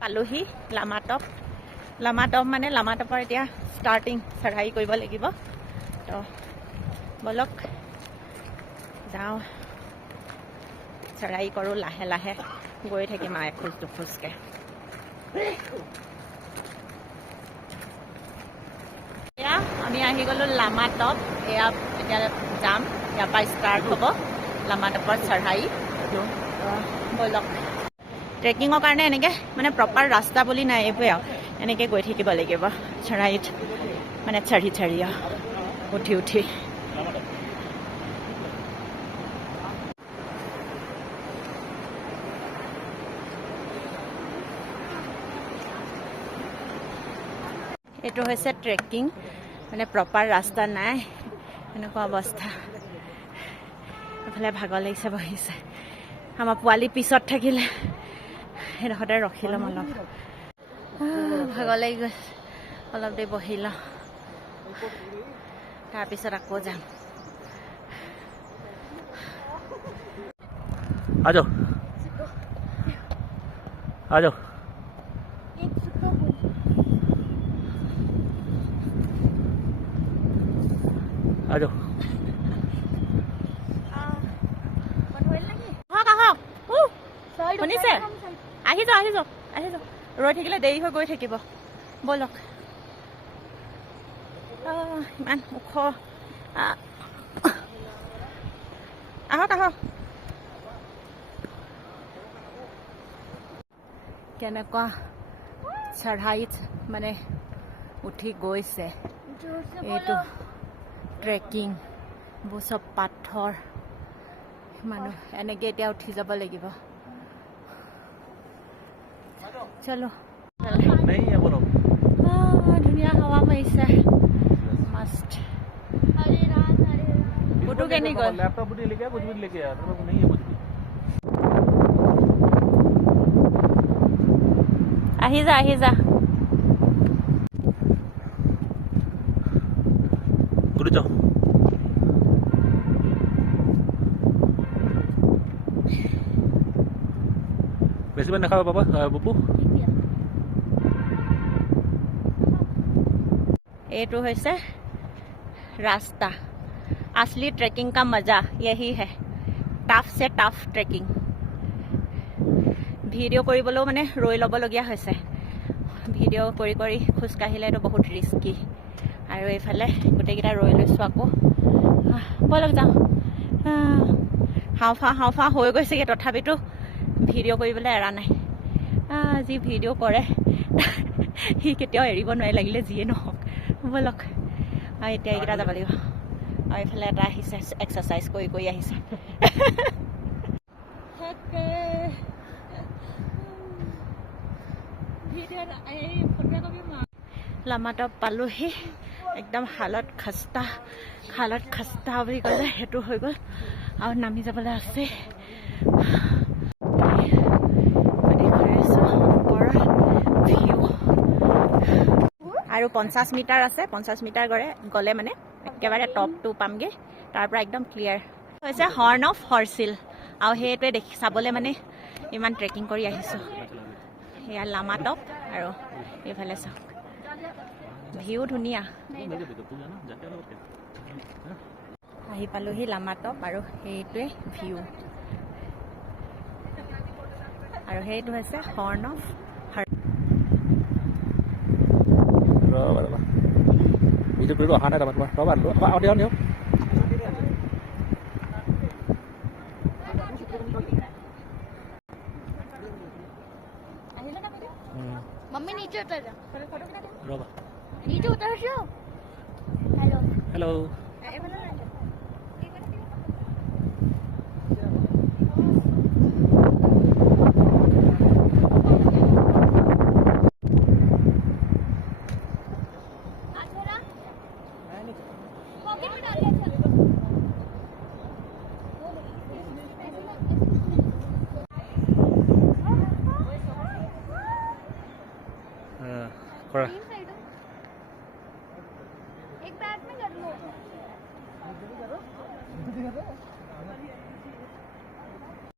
পালোহি লামাটপ মানে লামাটপৰ এতিয়া ষ্টাৰ্টিং চঢ়াই কৰিব লাগিব তো বলক যাওঁ চঢ়াই কৰোঁ লাহে লাহে গৈ থাকিম আৰু এখোজ দুখোজকৈ এয়া আমি আহি গ'লোঁ লামাটপ এয়া এতিয়া যাম ইয়াৰ পৰা ষ্টাৰ্ট হ'ব লামাটপৰ চঢ়াই বলক ট্ৰেকিঙৰ কাৰণে এনেকৈ মানে প্ৰপাৰ ৰাস্তা বুলি নাই এইবোৰে আৰু এনেকৈ গৈ থাকিব লাগিব চঢ়াইত মানে চঢ়ি উঠি উঠি এইটো হৈছে ট্ৰেকিং মানে প্ৰপাৰ ৰাস্তা নাই এনেকুৱা অৱস্থা এফালে ভাগৰ লাগিছে বহিছে আমাৰ পোৱালি পিছত থাকিলে সেইডোখৰতে ৰখি ল'ম অলপ ভাগৰ লাগি গৈছে অলপ দেৰি বহি লওঁ তাৰপিছত আকৌ যাম আজো আজো আজো শুনিছে আহি যাওঁ ৰৈ থাকিলে দেৰি হৈ গৈ থাকিব ব'লক ইমান ওখ আহক কেনেকুৱা চঢ়াইত মানে উঠি গৈছে এইটো ট্ৰেকিং বোৰ চব পাথৰ মানুহ এনেকৈ এতিয়া উঠি যাব লাগিব চলো ধুনীয়া হাৱা মাৰিছে मस्त फोटो के नहीं गए लैपटॉप भी लेके कुछ भी लेके आया तेरे को नहीं है कुछ भी आही जा गुरु जाओ बेसी में खाओ पापा बुपू এইটো হৈছে रास्ता असली ट्रैकिंग का मजा यही है टाफ से टाफ ट्रैकिंग भिडिओ কৰিবলৈ মানে ৰৈ ল'ব লগিয়া হৈছে ভিডিও কৰি খোজ কাঢ়িলেতো বহুত ৰিস্কি আৰু এইফালে গোটেইকেইটা ৰৈ লৈছোঁ আকৌ বলক যাওঁ হাওফা হৈ গৈছেগে তথাপিতো ভিডিও কৰিবলৈ এৰা নাই যি ভিডিও কৰে সি কেতিয়াও এৰিব নোৱাৰে লাগিলে যিয়ে নহওক বলক আৰু এতিয়া এইকেইটা যাব লাগিব আৰু এইফালে এটা আহিছে এক্সাৰচাইজ কৰি আহিছে লামাটপ পালোহি একদম হালত খাস্তা বুলি ক'লে সেইটো হৈ গ'ল আৰু নামি যাবলৈ আছে আৰু 50 মিটাৰ আছে 50 মিটাৰ গ'লে মানে একেবাৰে টপটো পামগে তাৰ পৰা একদম ক্লিয়াৰ হৈছে হৰ্ন অফ হৰ্চিল আৰু সেইটোৱে দেখি চাবলৈ মানে ইমান ট্ৰেকিং কৰি আহিছোঁ এয়া লামাটপ আৰু এইফালে চাওক ভিউ ধুনীয়া আহি পালোহি লামাটপ আৰু সেইটোৱে ভিউ আৰু সেইটো হৈছে হৰ্ন অফ ৰবা ভিডিও অহা নাই তোমাৰ ৰবা দিয়ক मम्मी नीचे उतर जा रबा नीचे उतर जाओ हेलो हेलो